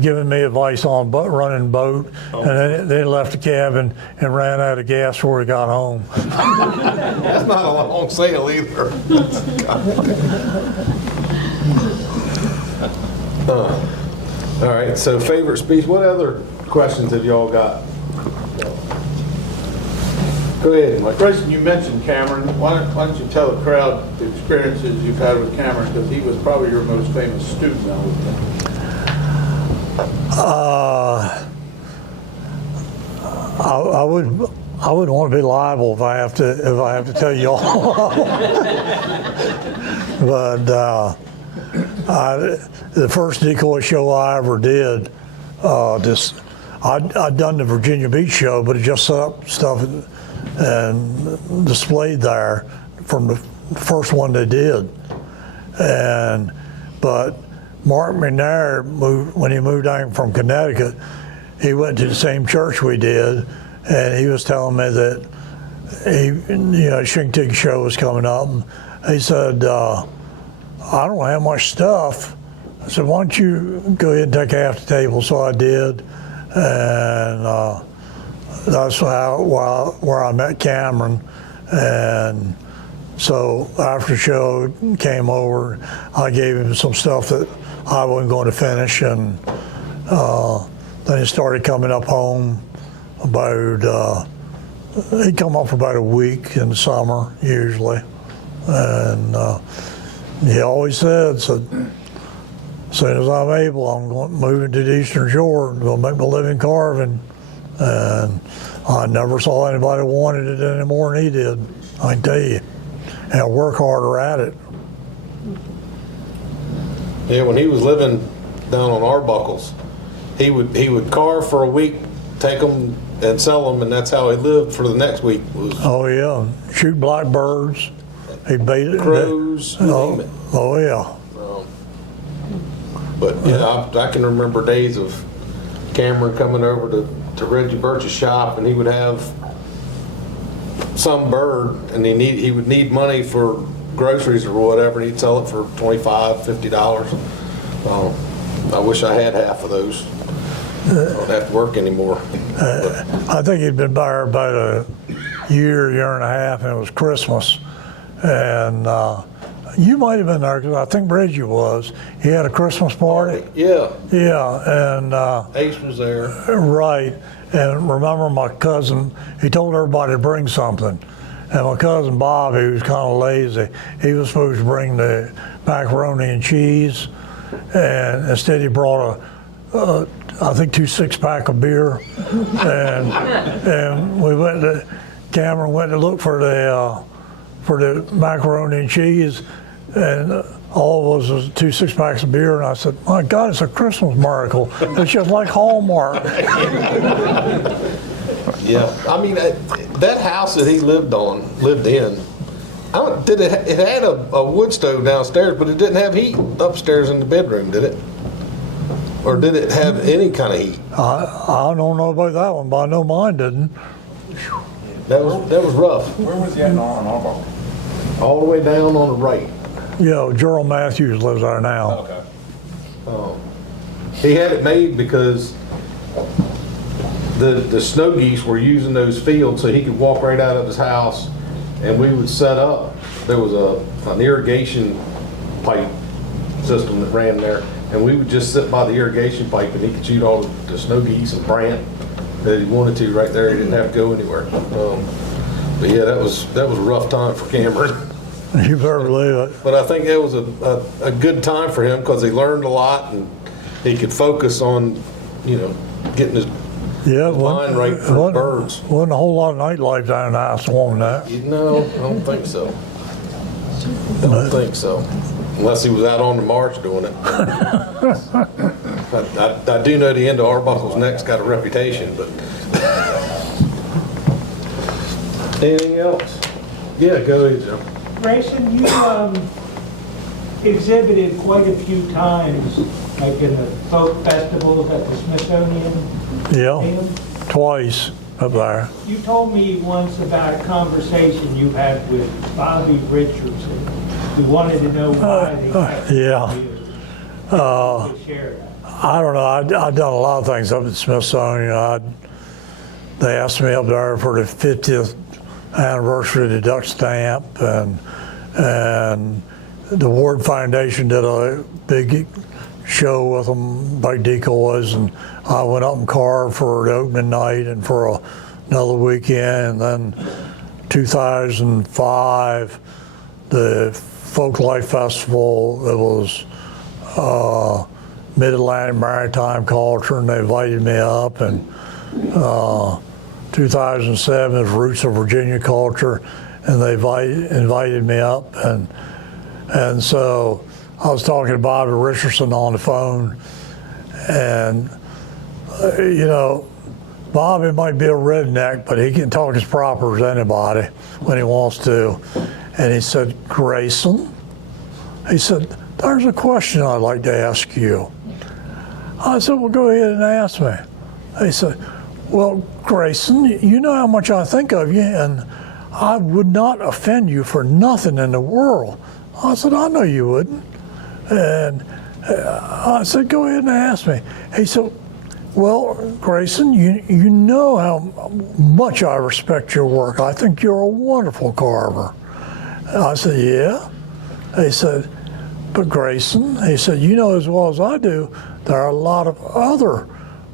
giving me advice on running boat. And then they left the cabin and ran out of gas before he got home. That's not a long sail either. All right, so favorite species. What other questions have y'all got? Go ahead, Mike. Grayson, you mentioned Cameron. Why don't you tell the crowd the experiences you've had with Cameron, because he was probably your most famous student, I would think. I wouldn't want to be liable if I have to tell you all. But the first decoy show I ever did, I'd done the Virginia Beach show, but it just set up stuff and displayed there from the first one they did. But Mark McNair when he moved down from Connecticut, he went to the same church we did, and he was telling me that Shintig show was coming up, and he said, I don't have much stuff. I said, why don't you go ahead and take half the table? So I did, and that's where I met Cameron. And So after the show came over, I gave him some stuff that I wasn't going to finish, and then he started coming up home about, he'd come up for about a week in the summer, usually. And he always said, as soon as I'm able, I'm going moving to the Eastern Shore and going to make my living carving. And I never saw anybody wanted it any more than he did, I can tell you. And I work harder at it. Yeah, when he was living down on Arbuckles, he would carve for a week, take them and sell them, and that's how he lived for the next week. Oh yeah, shoot blackbirds. He bait it. Crows, you name it. Oh yeah. But yeah, I can remember days of Cameron coming over to Reggie Birch's shop, and he would have some bird, and he would need money for groceries or whatever, and he'd sell it for $25, $50. I wish I had half of those. I don't have to work anymore. I think he'd been there about a year and a half, and it was Christmas. And you might have been there, because I think Reggie was. He had a Christmas party. Yeah. Yeah, and Ace was there. right. And remember, my cousin, he told everybody to bring something. And my cousin Bob, he was kind of lazy. He was supposed to bring the macaroni and cheese, and instead he brought I think 2 6-pack of beer. And we went to, Cameron went to look for the macaroni and cheese, and all of us was 2 6-packs of beer, and I said, my God, it's a Christmas miracle. It's just like Hallmark. Yeah, I mean, that house that he lived in, it had a wood stove downstairs, but it didn't have heat upstairs in the bedroom, did it? Or did it have any kind of heat? I don't know about that one, but I know mine didn't. That was rough. Where was he at on Arbuckle? All the way down on the right. Yeah, Gerald Matthews lives there now. Okay. He had it made because the snow geese were using those fields, so he could walk right out of his house, and we would set up. There was an irrigation pipe system that ran there, and we would just sit by the irrigation pipe, and he could shoot all the snow geese and brant that he wanted to right there. He didn't have to go anywhere. But yeah, that was a rough time for Cameron. You better believe it. But I think that was a good time for him, because he learned a lot, and he could focus on, getting his mind right for birds. Wasn't a whole lot of nightlife down in the house wanting that. No, I don't think so. Don't think so. Unless he was out on the march doing it. I do know the end of Arbuckle's Neck's got a reputation, but. Anything else? Yeah, go ahead, Joe. Grayson, you exhibited quite a few times, like in the folk festivals at the Smithsonian. Yeah, Museum. twice up there. You told me once about a conversation you had with Bobby Richardson, who wanted to know why they kept yeah. you. Could share that. I don't know. I've done a lot of things up at Smithsonian. They asked me up there for the 50th anniversary of the duck stamp, and the Ward Foundation did a big show with them, big decoys, and I went up and carved for the opening night and for another weekend. And then 2005, the Folklife Festival, it was Mid-Atlantic Maritime Culture, and they invited me up. And 2007 is Roots of Virginia Culture, and they invited me up. And so I was talking to Bobby Richardson on the phone, and Bobby might be a redneck, but he can talk as proper as anybody when he wants to. And he said, Grayson, he said, there's a question I'd like to ask you. I said, well, go ahead and ask me. He said, well, Grayson, you know how much I think of you, and I would not offend you for nothing in the world. I said, I know you wouldn't. And I said, go ahead and ask me. He said, well, Grayson, you know how much I respect your work. I think you're a wonderful carver. I said, yeah. He said, but Grayson, he said, you know as well as I do, there are a lot of other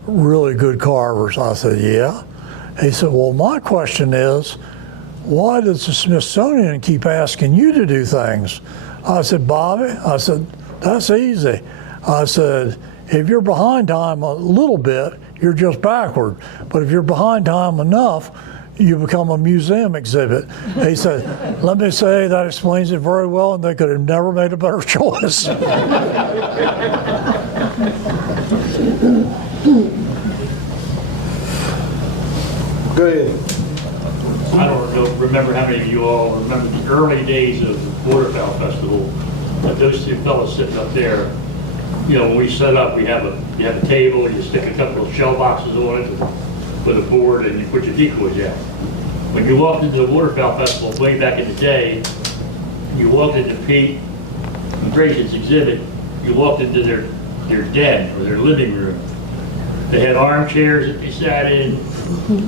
really good carvers. I said, yeah. He said, well, my question is, why does the Smithsonian keep asking you to do things? I said, Bobby, I said, that's easy. I said, if you're behind time a little bit, you're just backward. But if you're behind time enough, you become a museum exhibit. He said, let me say that explains it very well, and they could have never made a better choice. Go ahead. I don't remember how many of you all remember the early days of the Waterfowl Festival. But those two fellows sitting up there, you know, when we set up, you have a table, you stick a couple of shell boxes on it with a board, and you put your decoys out. When you walked into the Waterfowl Festival way back in the day, you walked into Pete and Grayson's exhibit, you walked into their den or their living room. They had armchairs that they sat in,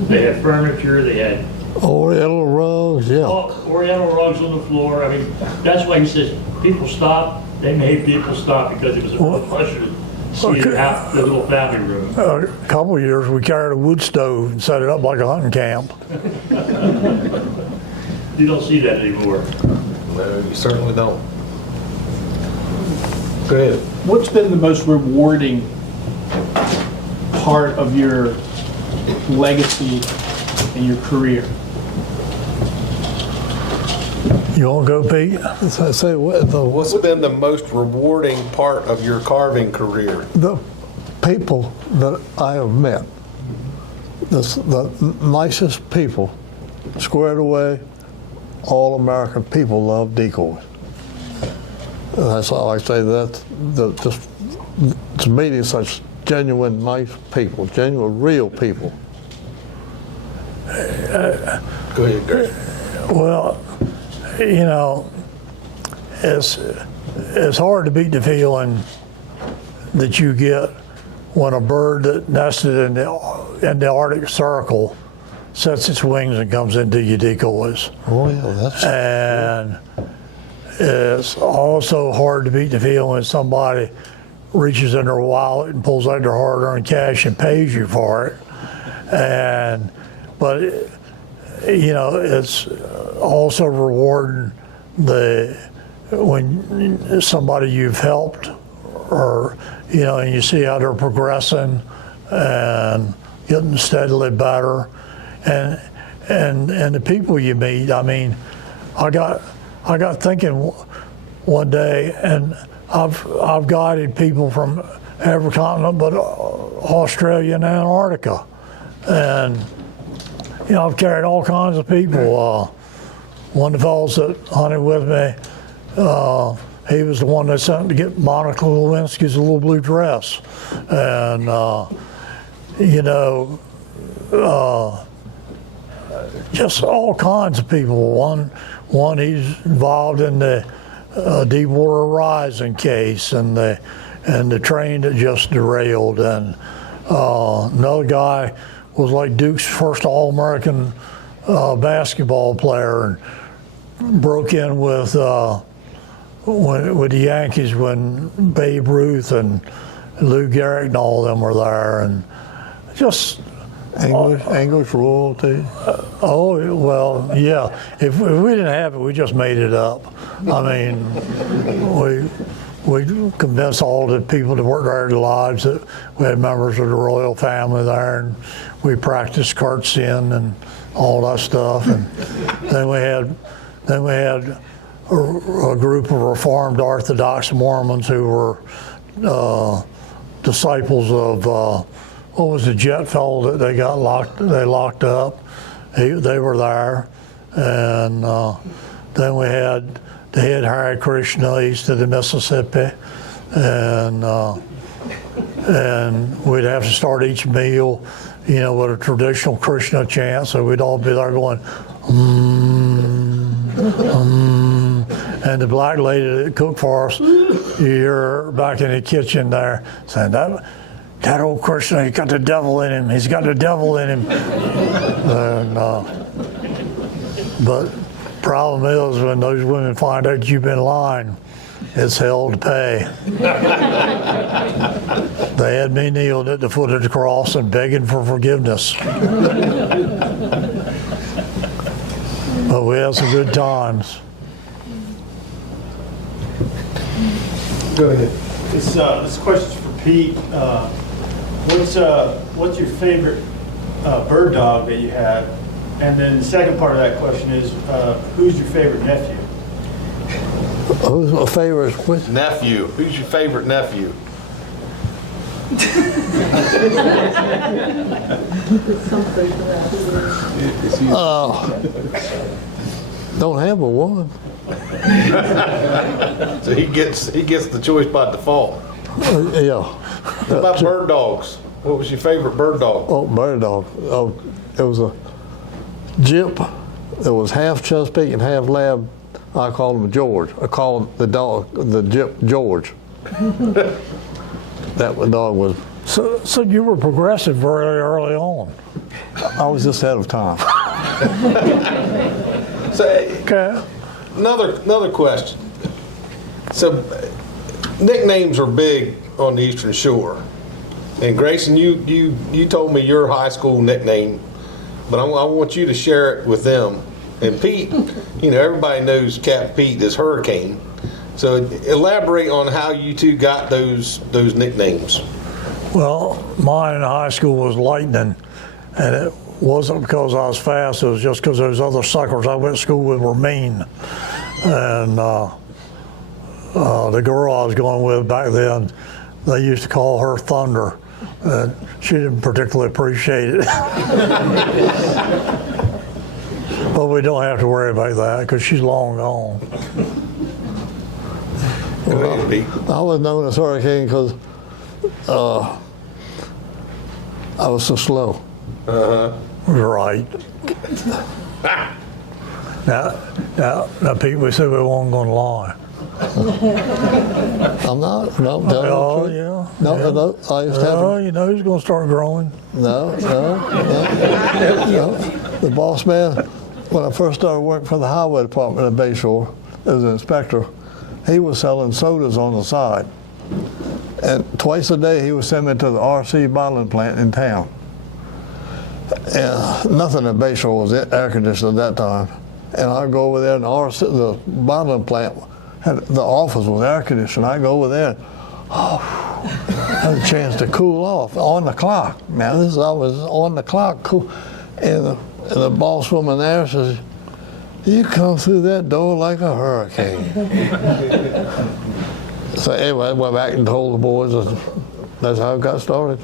they had furniture, they had Oriental rugs, yeah. Oriental rugs on the floor. I mean, that's why he says people stop. They made people stop because it was a real pleasure to see the little family room. A couple of years, we carried a wood stove and set it up like a hunting camp. You don't see that anymore. No, you certainly don't. Go ahead. What's been the most rewarding part of your legacy and your career? You want to go, Pete? Say what What's been the most rewarding part of your carving career? the people that I have met, the nicest people, squared away, all American people love decoys. That's all I say. Just to meeting such genuine, nice people, genuine, real people. Go ahead, Gary. Well, you know, it's hard to beat the feeling that you get when a bird that nested in the Arctic Circle sets its wings and comes into your decoys. Oh yeah, that's. And it's also hard to beat the feeling when somebody reaches in their wallet and pulls out their hard-earned cash and pays you for it. But you know, it's also rewarding when somebody you've helped, or you know, and you see how they're progressing and getting steadily better, and the people you meet. I mean, I got thinking one day, and I've guided people from every continent but Australia and Antarctica, and you know, I've carried all kinds of people. One of the fellows that hunted with me, he was the one that sent to get Monica Lewinsky's little blue dress, and you know, just all kinds of people. One he's involved in the Deepwater Horizon case and the train that just derailed, and another guy was like Duke's first All-American basketball player, and broke in with the Yankees when Babe Ruth and Lou Gehrig and all of them were there, and just English royalty. oh well, yeah. If we didn't have it, we just made it up. I mean, we convinced all the people that worked there their lives that we had members of the royal family there, and we practiced curtsying and all that stuff. And then we had a group of Reformed Orthodox Mormons who were disciples of what was the jet fellow that they locked up. They were there, and then we had the head Hare Krishna east of the Mississippi, and we'd have to start each meal, you know, with a traditional Krishna chant. So we'd all be there going, and the black lady that cooked for us, you hear her back in the kitchen there saying, that old Krishna, he's got the devil in him. He's got the devil in him. And, but Problem is, when those women find out you've been lying, it's hell to pay. They had me kneeled at the foot of the cross and begging for forgiveness. But we had some good times. Go ahead. This question's for Pete. What's your favorite bird dog that you had? And then the second part of that question is, who's your favorite nephew? Who's my favorite? Which? Nephew. Who's your favorite nephew? Don't have a one. So he gets the choice by default. Yeah. What about bird dogs? What was your favorite bird dog? Oh, bird dog. Oh, it was a Jip. It was half Chesapeake and half Lab. I called him George. I called the dog, the Jip, George. That dog was. So you were progressive very early on. I was just ahead of time. So Okay. another question. So nicknames are big on the Eastern Shore, and Grayson, you told me your high school nickname, but I want you to share it with them. And Pete, everybody knows Cap Pete is Hurricane. So elaborate on how you two got those nicknames. Well, mine in high school was Lightning, and it wasn't because I was fast. It was just because those other suckers I went to school with were mean. And the girl I was going with back then, they used to call her Thunder. And she didn't particularly appreciate it. But we don't have to worry about that because she's long gone. Go ahead, Pete. I was known as Hurricane because I was so slow. Right. Now, Pete, we said we weren't going to lie. I'm not. No, no. Oh, yeah. No, no. I used to have. Oh, you know he's going to start growing. No. The boss man, when I first started working for the highway department at Bayshore as an inspector, he was selling sodas on the side. And twice a day he would send me to the RC bottling plant in town. And nothing at Bayshore was air conditioned at that time. And I'd go over there and the bottling plant, the office was air conditioned. I'd go over there and, had a chance to cool off on the clock. Now I was on the clock, cool. And the boss woman there says, "You come through that door like a hurricane." So anyway, I went back and told the boys, and that's how it got started.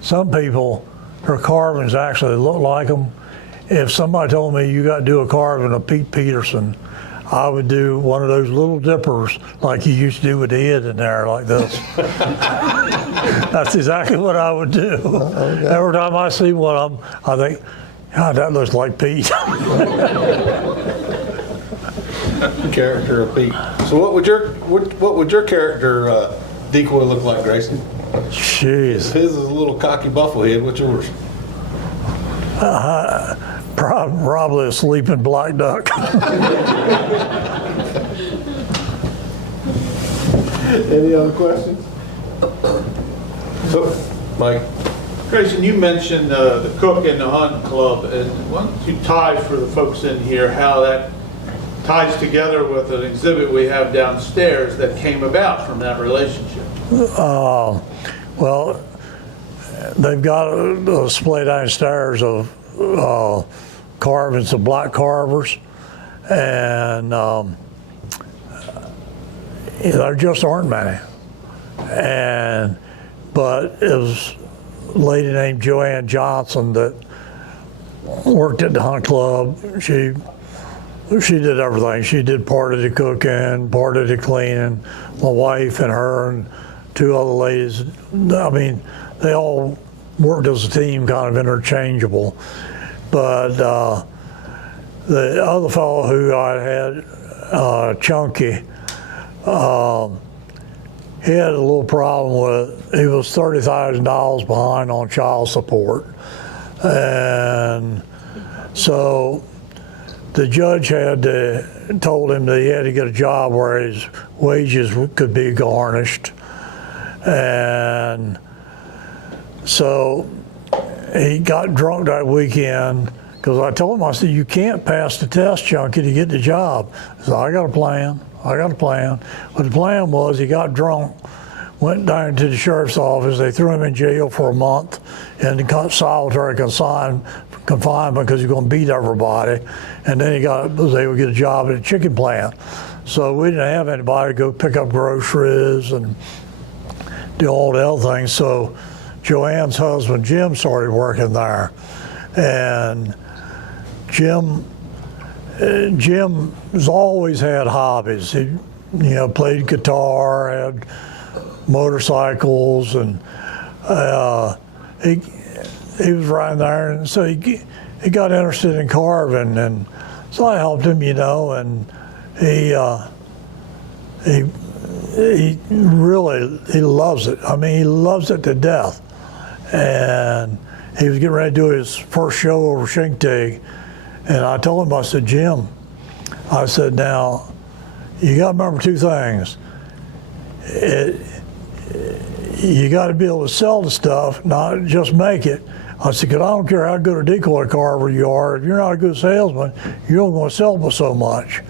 Some people, their carvings actually look like them. If somebody told me you got to do a carving of Pete Peterson, I would do one of those little dippers like you used to do with the head in there like this. That's exactly what I would do. Okay. Every time I see one of them, I think, God, that looks like Pete. Character of Pete. So what would your character Decoy look like, Grayson? Jeez. His is a little cocky buffalo head. What's yours? Probably a sleeping black duck. Any other questions? So, Mike. Grayson, you mentioned the Cook and the Hunt Club, and why don't you tie for the folks in here how that ties together with an exhibit we have downstairs that came about from that relationship? Well, they've got a display downstairs of carvings of black carvers, and there just aren't many. But it was a lady named Joanne Johnson that worked at the Hunt Club. She did everything. She did part of the cooking, part of the cleaning. My wife and her and two other ladies, I mean, they all worked as a team, kind of interchangeable. But the other fellow who I had, Chunky, he had a little problem with, he was $30,000 behind on child support. And so the judge had told him that he had to get a job where his wages could be garnished. And so he got drunk that weekend because I told him, I said, you can't pass the test, Chunky, to get the job. So I got a plan. But the plan was he got drunk, went down to the sheriff's office. They threw him in jail for a month in solitary confinement because he was going to beat everybody. And then he was able to get a job at a chicken plant. So we didn't have anybody to go pick up groceries and do all the other things. So Joanne's husband, Jim, started working there. And Jim has always had hobbies. He, played guitar, had motorcycles, and he was riding there, and so he got interested in carving, and so I helped him, and he loves it. I mean, he loves it to death. And he was getting ready to do his first show over Shintig, and I told him, I said, Jim, I said, now, you got to remember two things. You got to be able to sell the stuff, not just make it. I said, because I don't care how good a decoy carver you are, if you're not a good salesman, you're not going to sell but so much.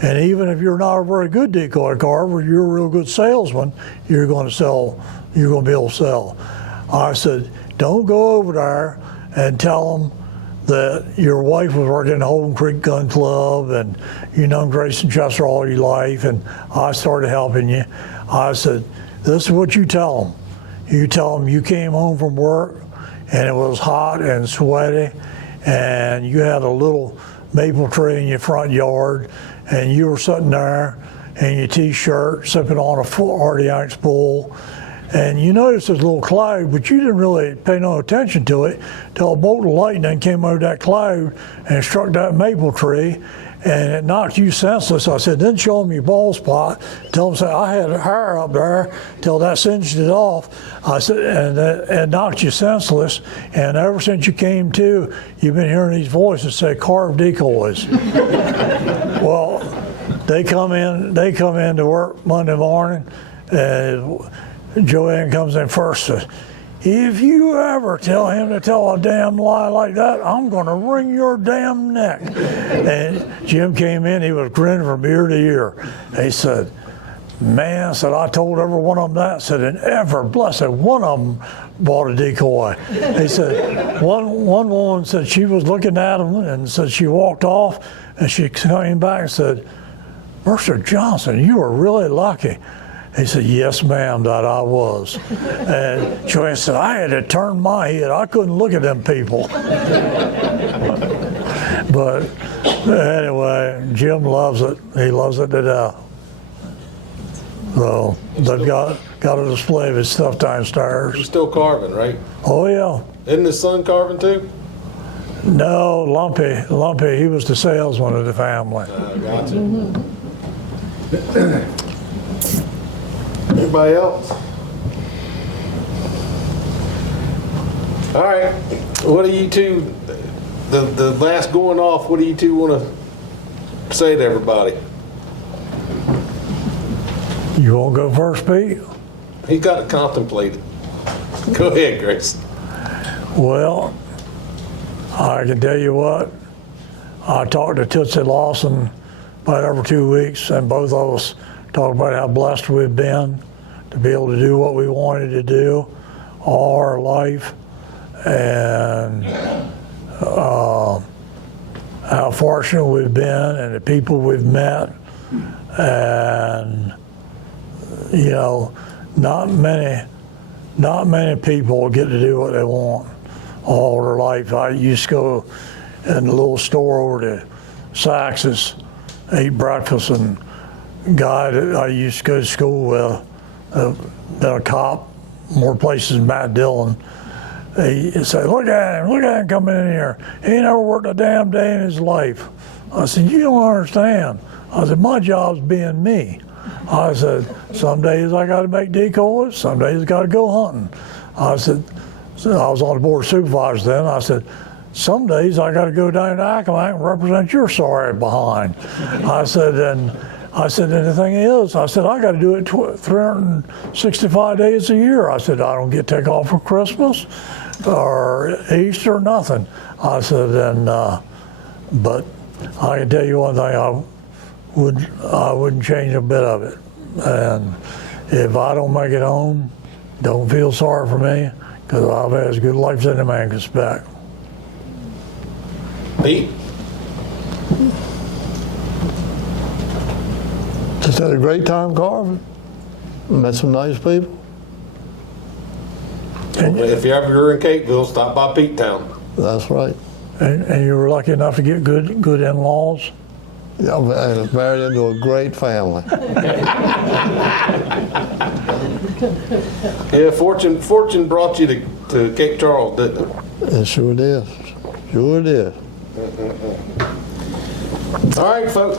And even if you're not a very good decoy carver, you're a real good salesman, you're going to be able to sell. I said, don't go over there and tell them that your wife was working in the Holden Creek Gun Club and you known Grayson Chester all your life and I started helping you. I said, this is what you tell them. You tell them you came home from work and it was hot and sweaty and you had a little maple tree in your front yard and you were sitting there in your t-shirt sipping on a 40-ounce bull. And you noticed this little cloud, but you didn't really pay no attention to it till a bolt of lightning came over that cloud and struck that maple tree, and it knocked you senseless. I said, then show them your bald spot. Tell them, say, I had hair up there till that singed it off. I said, and it knocked you senseless. And ever since you came to, you've been hearing these voices say, carved decoys. Well, they come in to work Monday morning, and Joanne comes in first and says, if you ever tell him to tell a damn lie like that, I'm going to wring your damn neck. And Jim came in, he was grinning from ear to ear. He said, man, said, I told every one of them that. Said, and ever blessed one of them bought a decoy. He said, one woman said she was looking at him and said she walked off and she came back and said, Mercer Johnson, you were really lucky. He said, yes, ma'am, that I was. And Joanne said, I had to turn my head. I couldn't look at them people. But anyway, Jim loves it. He loves it to death. So they've got a display of his stuff downstairs. He's still carving, right? Oh, yeah. Isn't his son carving too? No, Lumpy, he was the salesman of the family. Gotcha. Anybody else? All right. What do you two, the last going off, what do you two want to say to everybody? You want to go first, Pete? He's got to contemplate it. Go ahead, Grace. Well, I can tell you what, I talked to Tootsie Lawson about every 2 weeks, and both of us talked about how blessed we've been to be able to do what we wanted to do all our life, and how fortunate we've been and the people we've met, and you know, not many people get to do what they want all their life. I used to go in the little store over to Sax's, eat breakfast, and guy that I used to go to school with, been a cop more places than Matt Dillon. He said, look at him coming in here. He ain't never worked a damn day in his life. I said, you don't understand. I said, my job's being me. I said, some days I got to make decoys, some days I got to go hunting. I said, so I was on the board of supervisors then. I said, some days I got to go down to Accomack and represent your sorry behind. I said, and the thing is, I said, I got to do it 365 days a year. I said, I don't get take off for Christmas or Easter, nothing. I said, but I can tell you one thing, I wouldn't change a bit of it. And if I don't make it home, don't feel sorry for me, because I've had as good life as any man can expect. Pete? Just had a great time carving. Met some nice people. If you're ever in Capeville, stop by Pete Town. That's right. And you were lucky enough to get good in-laws? Yeah, I'm married into a great family. Yeah, Fortune brought you to Cape Charles, didn't it? It sure did. Sure did. All right, folks.